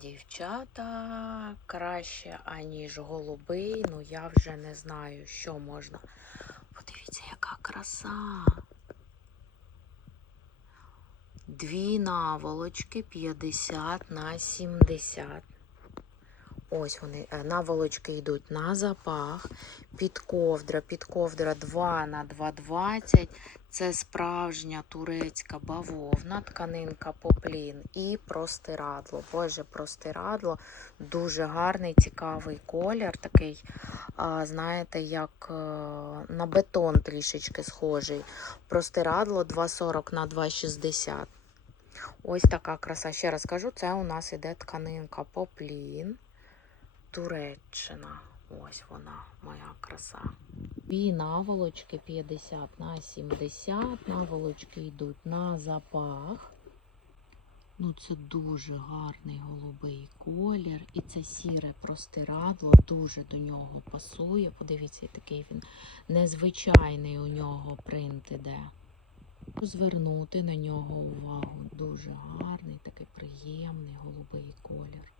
Дівчата краще, аніж голубий. Ну я вже не знаю, що можна. Подивіться, яка краса. Дві наволочки 50 на 70. Ось вони. е, Наволочки йдуть на запах. Під ковдра, під ковдра 2 на 2,20. Це справжня турецька бавовна, тканинка поплін і простирадло. Боже, простирадло. Дуже гарний, цікавий колір. Такий, знаєте, як е, на бетон трішечки схожий. Простирадло 2,40 на 2,60. Ось така краса. Ще раз кажу, це у нас іде тканинка поплін. Туреччина. Ось вона, моя краса. Дві наволочки 50 на 70. Наволочки йдуть на запах. Ну, це дуже гарний голубий колір. І це сіре простирадло дуже до нього пасує. Подивіться, такий він незвичайний у нього принт іде. Звернути на нього увагу. Дуже гарний, такий приємний голубий колір.